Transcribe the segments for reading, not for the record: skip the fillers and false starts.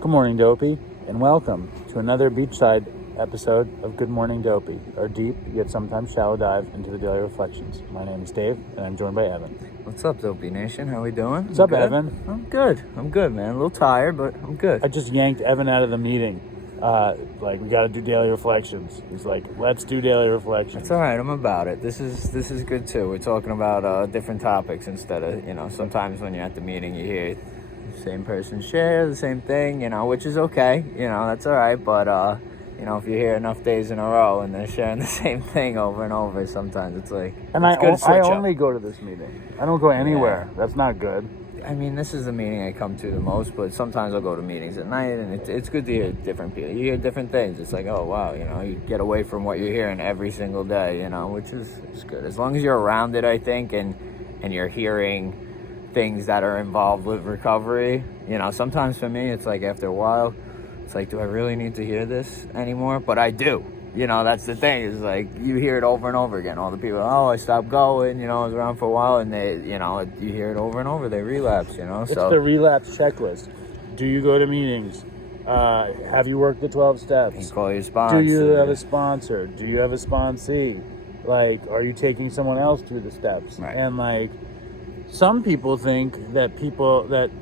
Good morning, Dopey, and welcome to another beachside episode of Good Morning Dopey, our deep yet sometimes shallow dive into the daily reflections. My name is Dave, and I'm joined by Evan. What's up, Dopey Nation? How we doing? What's up, Evan? I'm good, man. A little tired, but I'm good. I just yanked Evan out of the meeting. We got to do daily reflections. He's like, let's do daily reflections. It's all right. I'm about it. This is good too. We're talking about different topics instead of, sometimes when you're at the meeting, you hear the same person share the same thing, which is okay. That's all right. But, if you hear enough days in a row and they're sharing the same thing over and over, sometimes it's like, and I only go to this meeting. I don't go anywhere. Yeah. That's not good. I mean, this is the meeting I come to the most, but sometimes I'll go to meetings at night, and it's good to hear different people. You hear different things. It's like, oh, wow, you get away from what you're hearing every single day, which is good. As long as you're around it, I think, and you're hearing things that are involved with recovery. Sometimes for me, it's like after a while, it's like, do I really need to hear this anymore? But I do. That's the thing, is like, you hear it over and over again. All the people, oh, I stopped going, I was around for a while, and they, you hear it over and over, they relapse, It's the relapse checklist. Do you go to meetings? Have you worked the 12 steps? You call your sponsor. Do you have a sponsor? Do you have a sponsee? Are you taking someone else through the steps? Right. And, some people think that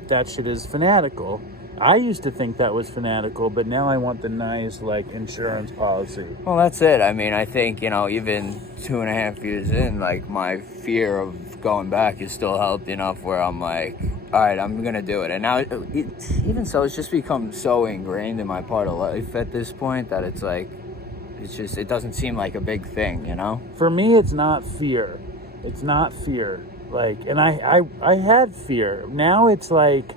that shit is fanatical. I used to think that was fanatical, but now I want the nice, insurance policy. Well, that's it. I mean, I think, even 2.5 years in, my fear of going back is still helped enough where I'm like, all right, I'm going to do it. And now, even so, it's just become so ingrained in my part of life at this point that it's like, it doesn't seem like a big thing, For me, it's not fear. It's not fear. And I had fear. Now it's like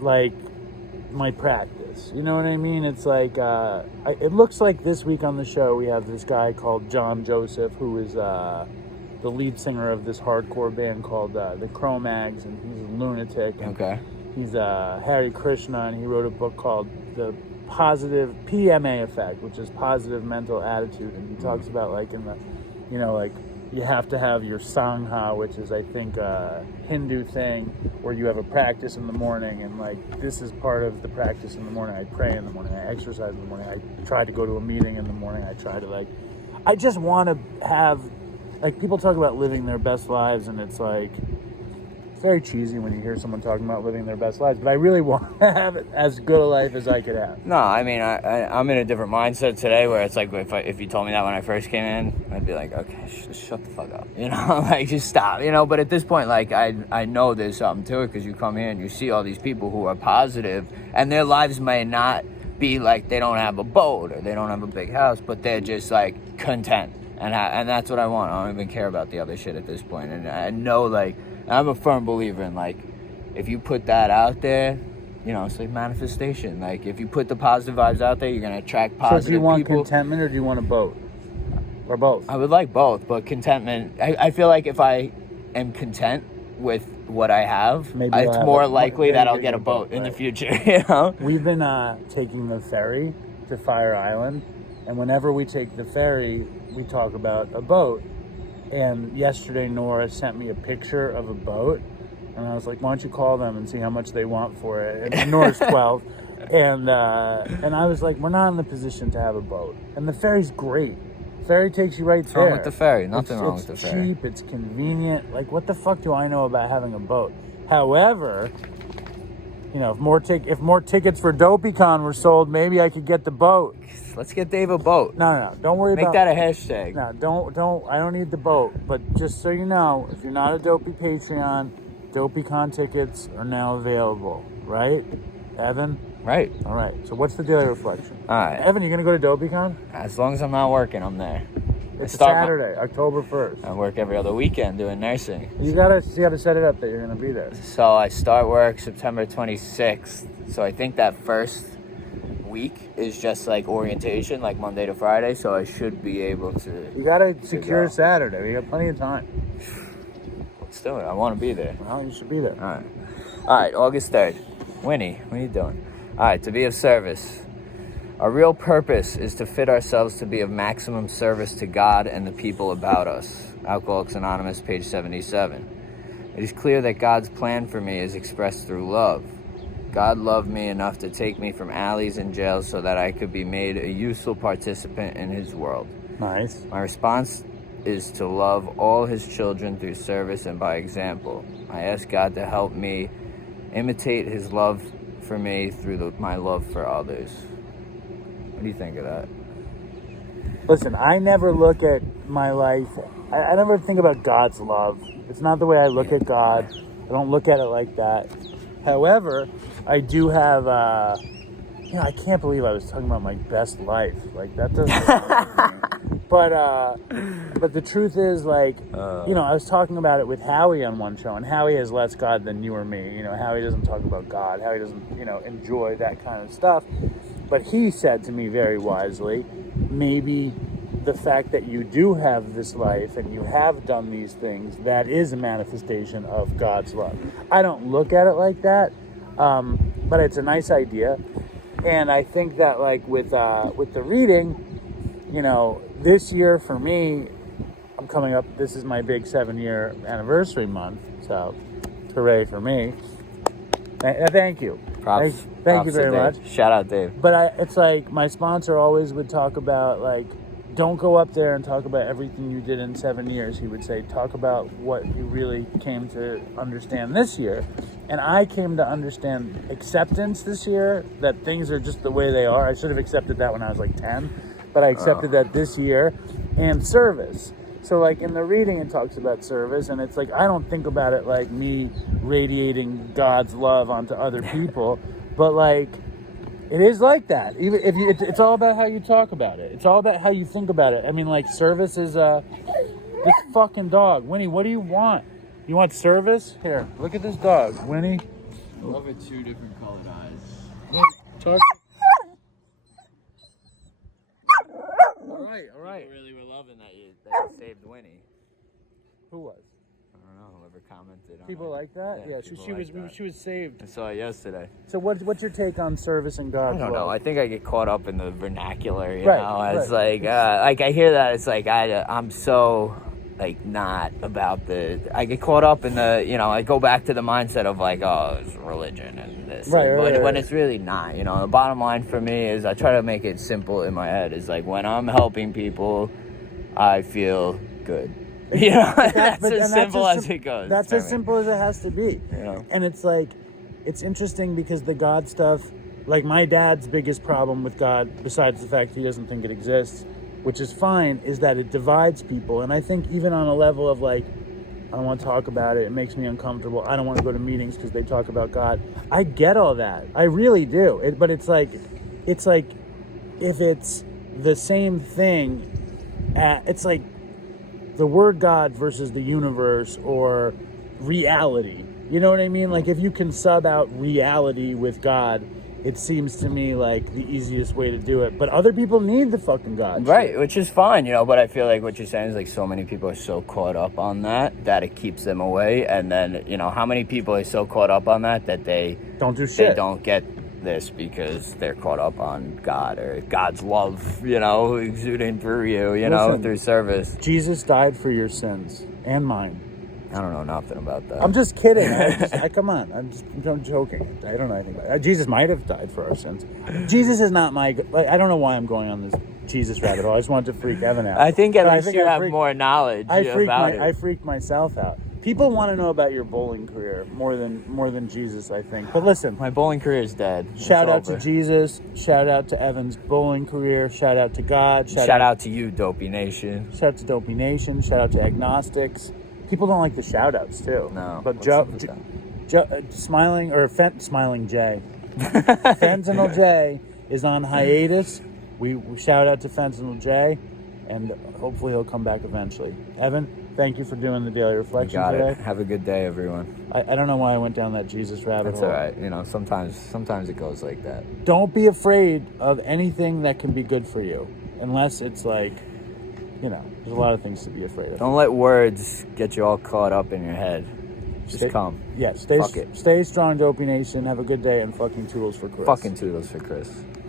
my practice, you know what I mean? It's it looks like this week on the show we have this guy called John Joseph, who is the lead singer of this hardcore band called the Cro-Mags, and he's a lunatic. Okay. He's Hare Krishna, and he wrote a book called The Positive PMA Effect, which is Positive Mental Attitude, and he talks about you have to have your Sangha, which is, I think, a Hindu thing where you have a practice in the morning, and, this is part of the practice in the morning. I pray in the morning, I exercise in the morning, I try to go to a meeting in the morning, I try to, I just want to have, people talk about living their best lives, and it's, it's very cheesy when you hear someone talking about living their best lives, but I really want to have as good a life as I could have. No, I mean, I'm in a different mindset today where it's like, if you told me that when I first came in, I'd be like, okay, shut the fuck up, just stop, but at this point, I know there's something to it, because you come here and you see all these people who are positive, and their lives may not be they don't have a boat or they don't have a big house, but they're just content, and that's what I want. I don't even care about the other shit at this point, and I know I'm a firm believer in if you put that out there, it's like manifestation. If you put the positive vibes out there, you're gonna attract positive people. So do you want contentment or do you want a boat? Or both? I would like both, but contentment, I feel like if I am content with what I have, it's more likely that I'll get a boat in the future, We've been taking the ferry to Fire Island, and whenever we take the ferry, we talk about a boat. And yesterday, Nora sent me a picture of a boat, and I was like, why don't you call them and see how much they want for it? And Nora's 12, and I was like, we're not in the position to have a boat. And the ferry's great. Ferry takes you right there. What's wrong with the ferry? Nothing wrong with the ferry. It's cheap, it's convenient. What the fuck do I know about having a boat? However, if more tickets for Dopeycon were sold, maybe I could get the boat. Let's get Dave a boat. No, don't worry about it. Make that a hashtag. No, don't. I don't need the boat. But just so you know, if you're not a Dopey Patreon, Dopeycon tickets are now available. Right, Evan? Right. All right. So what's the daily reflection? All right. Evan, you going to go to Dopeycon? As long as I'm not working, I'm there. It's Saturday, October 1st. I work every other weekend doing nursing. You gotta set it up that you're going to be there. So I start work September 26th. So I think that first week is just orientation, Monday to Friday. So I should be able to. You got to secure Saturday. You got plenty of time. Let's do it. I want to be there. Well, you should be there. All right, August 3rd. Winnie, what are you doing? All right, to be of service. Our real purpose is to fit ourselves to be of maximum service to God and the people about us. Alcoholics Anonymous, page 77. It is clear that God's plan for me is expressed through love. God loved me enough to take me from alleys and jails so that I could be made a useful participant in his world. Nice. My response is to love all his children through service and by example. I ask God to help me imitate his love for me through my love for others. What do you think of that? Listen, I never look at my life. I never think about God's love. It's not the way I look at God. I don't look at it like that. However, I do have, I can't believe I was talking about my best life. Like, that doesn't But the truth is, like, I was talking about it with Howie on one show, and Howie has less God than you or me. Howie doesn't talk about God. Howie doesn't, enjoy that kind of stuff. But he said to me very wisely, maybe the fact that you do have this life and you have done these things, that is a manifestation of God's love. I don't look at it like that, but it's a nice idea. And I think that, like, with the reading, this year for me, I'm coming up, this is my big 7-year anniversary month, so hooray for me. Thank you. Thank you very much. Shout out, Dave. But it's like my sponsor always would talk about, like, don't go up there and talk about everything you did in 7 years. He would say, talk about what you really came to understand this year. And I came to understand acceptance this year, that things are just the way they are. I should have accepted that when I was like 10, but I accepted that this year. And service. So, like, in the reading, it talks about service, and it's like, I don't think about it like me radiating God's love onto other people, but, like, it is like that. Even if it's all about how you talk about it. It's all about how you think about it. I mean, like, service is this fucking dog. Winnie, what do you want? You want service? Here, look at this dog, Winnie. I love it, 2 different colored eyes. Talk. All right. People really were loving that you saved Winnie. Who was? I don't know. Whoever commented on People it. like that? Yeah, she was saved. I saw it yesterday. So what's your take on service and God's I don't know. I think I get caught up in the vernacular, you Right, know. It's right. like I hear that. It's like I'm so like not about I get caught up in the, I go back to the mindset of like, oh, it's religion and this. Right. When it's really not, the bottom line for me is I try to make it simple in my head. It's like when I'm helping people, I feel good. That's as simple as it goes. That's as simple as it has to be. And it's like, it's interesting because the God stuff, like my dad's biggest problem with God, besides the fact he doesn't think it exists, which is fine, is that it divides people. And I think even on a level of like, I don't want to talk about it, it makes me uncomfortable, I don't want to go to meetings because they talk about God. I get all that. I really do. But it's like, if it's the same thing, it's like the word God versus the universe or reality. You know what I mean? Like if you can sub out reality with God, it seems to me like the easiest way to do it. But other people need the fucking God. Right, shit. which is fine, but I feel like what you're saying is like so many people are so caught up on that it keeps them away. And then, how many people are so caught up on that they don't do shit. They don't get this because they're caught up on God or God's love, exuding through you, Listen, through service. Jesus died for your sins and mine. I don't know nothing about that. I'm just kidding. Come on. I'm joking. I don't know anything about it. Jesus might have died for our sins. Jesus is not I don't know why I'm going on this Jesus rabbit hole. I just wanted to freak Evan out. I think at least you have more knowledge about it. I freaked myself out. People want to know about your bowling career more than Jesus, I think. But listen. My bowling career is dead. Shout out to Jesus. Shout out to Evan's bowling career. Shout out to God. Shout out to you, Dopey Nation. Shout out to Dopey Nation. Shout out to Agnostics. People don't like the shout-outs, too. No. But Smiling J. Fentanyl J is on hiatus. We shout out to Fentanyl J, and hopefully he'll come back eventually. Evan, thank you for doing the Daily Reflection today. Have a good day, everyone. I don't know why I went down that Jesus rabbit hole. That's all right. Sometimes it goes like that. Don't be afraid of anything that can be good for you, unless it's like, there's a lot of things to be afraid of. Don't let words get you all caught up in your head. Just come. Yeah, stay strong, Dopey Nation. Have a good day, and fucking toodles for Chris. Fucking toodles for Chris.